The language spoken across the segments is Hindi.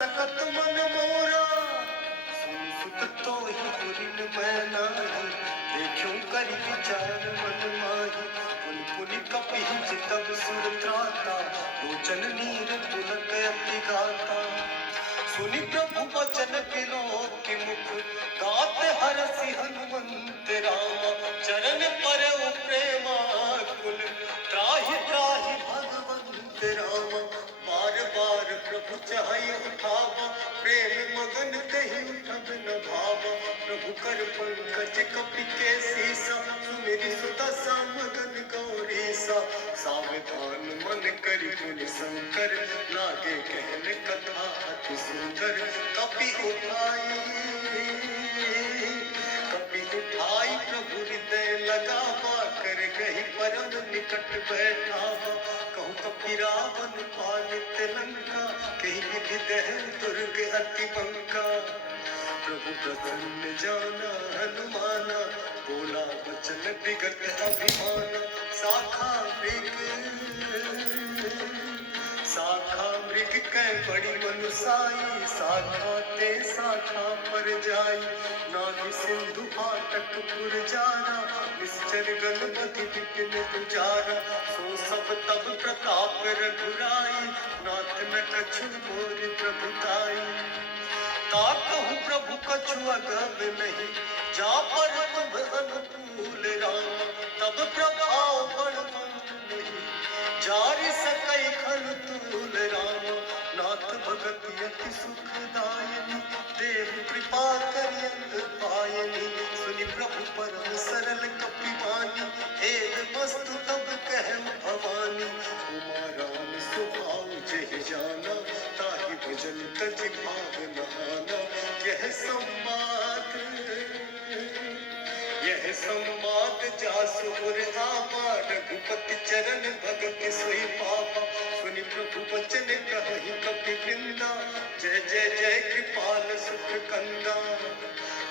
सकत मन मोरा सुख तो ही पुरिन बैना देखूं करी विचार मन माही पुन पुन कपि चितब सुर त्राता लोचन नीर पुलक अति गाता सुनि प्रभु वचन बिलोकि मुख गाते हरसि हनुमंत रामा चरण पर प्रेमा कुल त्राहि त्राहि भगवंत रामा बार बार प्रभु चाहि उठावा प्रेम मगन तेहि उठब न भावा प्रभु कर पंकज कपि के सीसा सुमेरि सुदशा मगन गौरीसा सावधान मन करि पुनि शंकर लागे कहन कथा अति सुंदर कपि उठाई प्रभु हृदय लगावा कर गही परम निकट बैठावा कहूँ कपि रावण पालित लंका कही विधि दह दुर्ग अति बंका प्रभु प्रसन्न जाना हनुमाना बोला वचन विगत अभिमाना शाखा मृग कै बड़ी मनुसाई शाखा ते शाखा पर जाई नाभि सिंधु फाटक पुर जाना निश्चर गणपति विपिन पुजारा सो सब तब प्रताप रघुराई नाथ न कछु मोर प्रभुताई ताकहु प्रभु कछु अगम नहीं जा पर तुम अनुकूल राम तब प्रभाव बड़ नहीं जारि सकै खल तूल राम नाथ भगति अति सुखदायनि देव कृपा करि अंग पायनि सुनि प्रभु परम सरल कपि बानी एक वस्तु तब कहु भवानी उमा राम स्वभाव जहि जाना ताहि भजन तज भाव नहाना यह संवाद जासु उर आवा रघुपति चरण भगत सोई पावा सुनि प्रभु वचन कहहि कपि वृंदा जय जय जय कृपाल सुख कंदा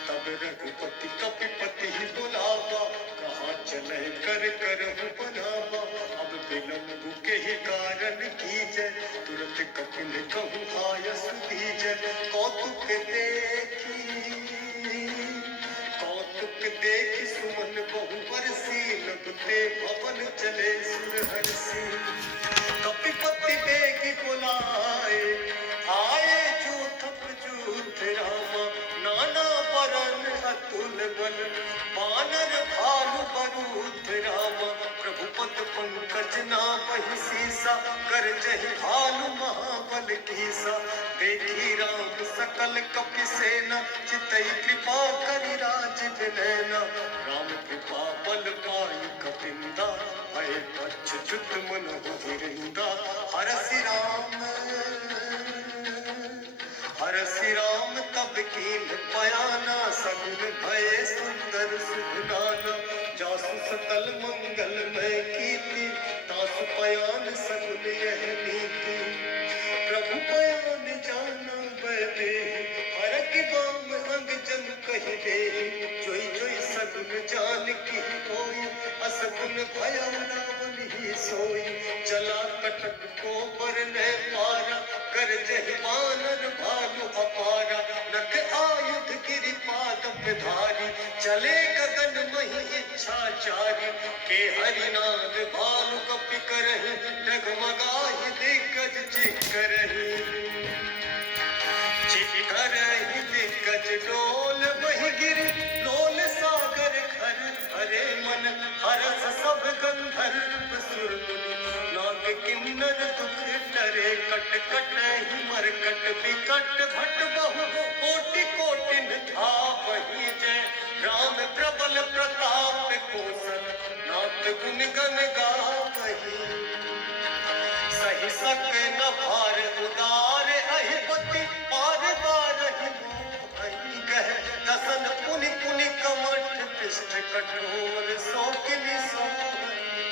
तब रघुपति कपिपति ही बुलावा कहाँ चले कर करहु बनावा अब विलम्ब के ही कारण कीजय तुरंत कपिल कहु आयस दीजय कौतुक देखि सुमन बहु बरसी लगते भवन चले सुरहरसी कपिपति बेगी बुलाए आए जूथ रामा नाना बरन अतुल बल बानर भालु बरूथ रामा प्रभु पद पंकज नामहि सीसा कर जहि भालु महाबल कीसा देखी राम सकल कपि सेना चितई कृपा करि राज विनैना राम कृपा बल पाई कपिंदा भय अच्युत मन धीरिंदा हरसि राम तब कीन पयाना सगुन भय सुंदर सुखनाना जासु सकल मंगल में कीर्ति तासु पयान सगुन यह नीति प्रभु पयान जाना बैदे हर की बाम अंग जन कह दे जोई जोई सगुन जान की कोई असगुन भय रावण ही सोई चला कटक को बरने पारा कर जहि वानर भालु अपारा नख आयुध गिरि पादप धारी चले गगन मही इच्छाचारी के हरिनाद भालु कपि करहि डगमगाहि दिग्गज चिकरहि दिग्गज डोल बहि गिरि लोल सागर खर हरे मन हरस सब गंधर्व सुर मुनि नाग किन्नर दुख डरे कट कट ही मरकट विकट भट बहु कोटि कोटिन धापहि जय राम प्रबल प्रताप कौशल नाथ गुण गण गावहि सही सक न भार उदार अहिपति पार बारहि मोहि कह दसन पुनि पुनि कमठ पृष्ठ कठोर शोकिनि सोहि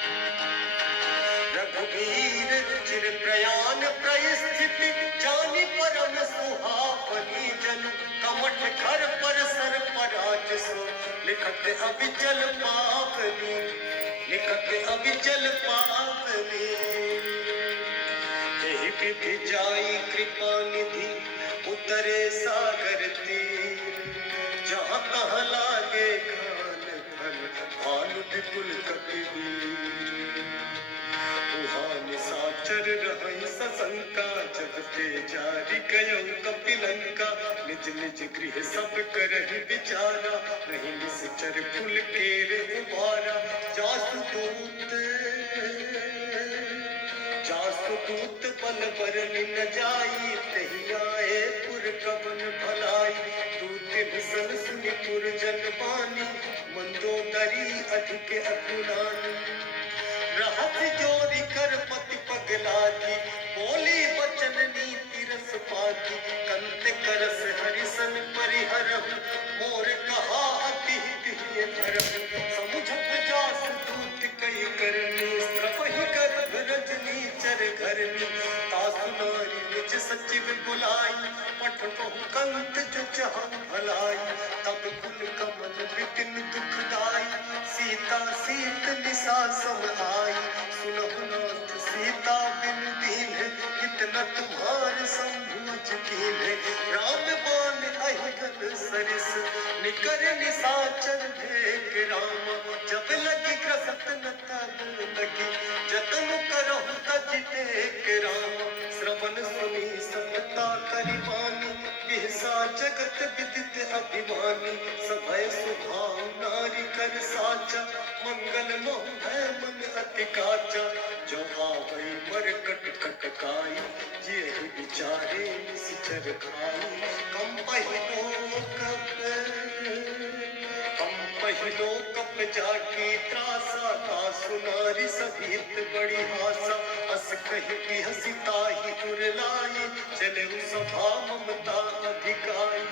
रघुवीर चिर प्रयाण परिस्थिति जानि परम सुहावनी जनु कमठ घर पर सर पराज सो लिखत अविचल पावनी यही विधि जाई कृपा निधि टली गयो कपिलंका, निज निज गृह सब करहि विचारा, नहीं निश्चर कुल केर उबारा। जासु दूत बल बरनि न जाई, तहि आए पुर कवन भलाई। दूत बिसन सुनि पुर जन बानी, मंदोदरी अधिक अकुलानी। रहत जोरी कर पति पगलागी, बोली बचन नीति रस पागी। कंत करस हरिसन परिहरहु, मोर कहा अति हित धरहु। समुझत जासु दूत कई करनी, स्त्रपहि गर्भ रजनी चर घरनी। तासु नारी निज सचिव बुलाई, पठबहु कंत जो चाहु भलाई। तब कुल कमल विपिन दुखदाई, सीता सीत निसा सम आई। सुनहु नाथ सीता बिन दीन्ह, इतना तुम्हार संभुज कीन्ह। राम बाण अहिगन सरिस, निकर निसाचर भेक राम। जब लगी ग्रसत न तब लगी, जतन करहु तज टेक राम। श्रवण सुनी समता करि बानी, बिहसा जगत विदित अभिमानी। सभय सुभाव नारी कर साचा, मंगल मोह भय मन अति काचा। जो आवै मरकट कटकाई, जेहि विचारे निश्चर खाई। कम पहिलो कप जाकी त्रासा, तासु नारी सभीत बड़ी आशा। अस कहि बिहसि ताहि उर लाई, चलहु सभा ममता अधिकाई।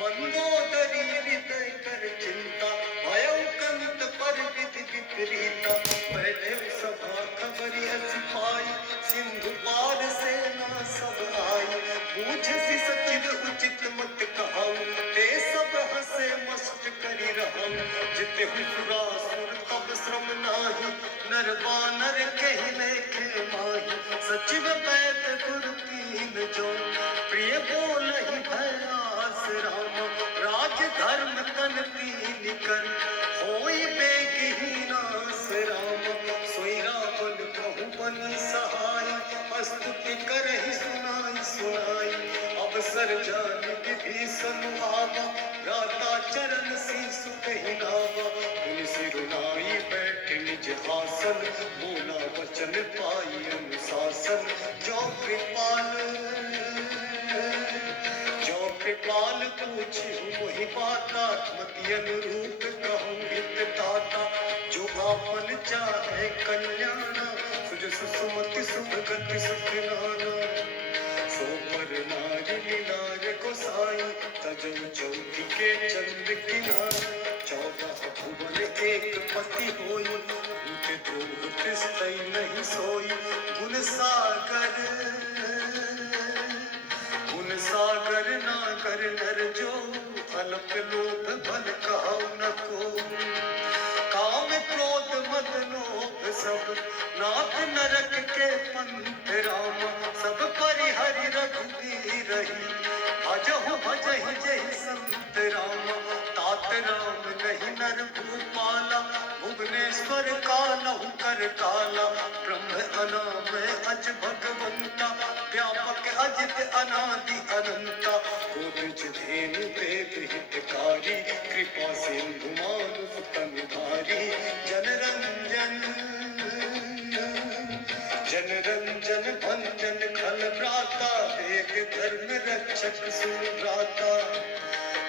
मंदोदरी हृदय कर चिंता, भयउ कंत पर विधि विपरीता। पहले सभा खबरि अति पाई, सिंधु पार सेना सब आई। बूझसि सचिव उचित मत कहऊ, ते सब हंसे मस्त करि रहऊ। जितहु सुरासुर तब श्रम नाही, नर बानर कहि लेखे माही। सचिव वैद्य गुरु तीन जो, प्रिय बोलहि भय आस राम। राज धर्म तन तीन कर, होई बेगहीनास राम। सोई रावण कहु बनि सहाय, स्तुति करहि सुनाई सुनाई। अवसर जानि विभीषण आवा, भ्राता चरण सीसु कहि नावा। पुनि सिरुनाई बैठ निज आसन, बोला वचन पाई अनुशासन। जो कृपाल पूछिहु मोहि बाता, मति अनुरूप कहूँ हित ताता। जो आपन चाहे कल्याणा, सुजसु सुमति शुभ गति सुख नाना। सो पर नारी लीलार गोसाई, तजौ चौकी के चंद्र किनारा। 14 भुवन एक पति होई, उनके द्रोह तिस्तै नहीं सोई। गुण सागर नागर नर जो, अल्प लोभ भल कहु न को। काम क्रोध मद लोभ सब, नाथ नरक के पंथ राम। सब परिहरि रघुबीर रही, भजहु भजहि जहि संत राम। तात राम नहीं नर भूपाला, भुवनेश्वर कालहु कर काला। ब्रह्म अनाम अज भगवंता, व्यापक अजित अनादि अनंता। गोविंद धेनु वेद हितकारी, कृपा सिंधु मानुष तन धारी। जनरंजन भंजन खल भ्राता, वेद धर्म रक्षक सुभ्राता।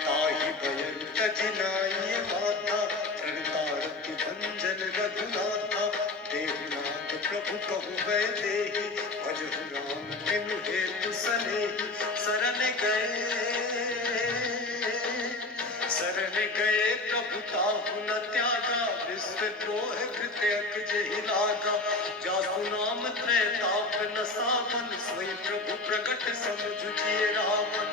ताहि भयउ तजि नाइ माता, प्रणतारति भंजन रघुनाथा। देवनाथ प्रभु कहु वैदेही, भजहु राम बिनु हेतु सनेही। शरण गए प्रभु ताहु न त्यागा, विश्व द्रोह कृत्यक जेहि लागा। जासु नाम त्रय ताप न सावन, सोई प्रभु प्रगट समुझ जिय रावण।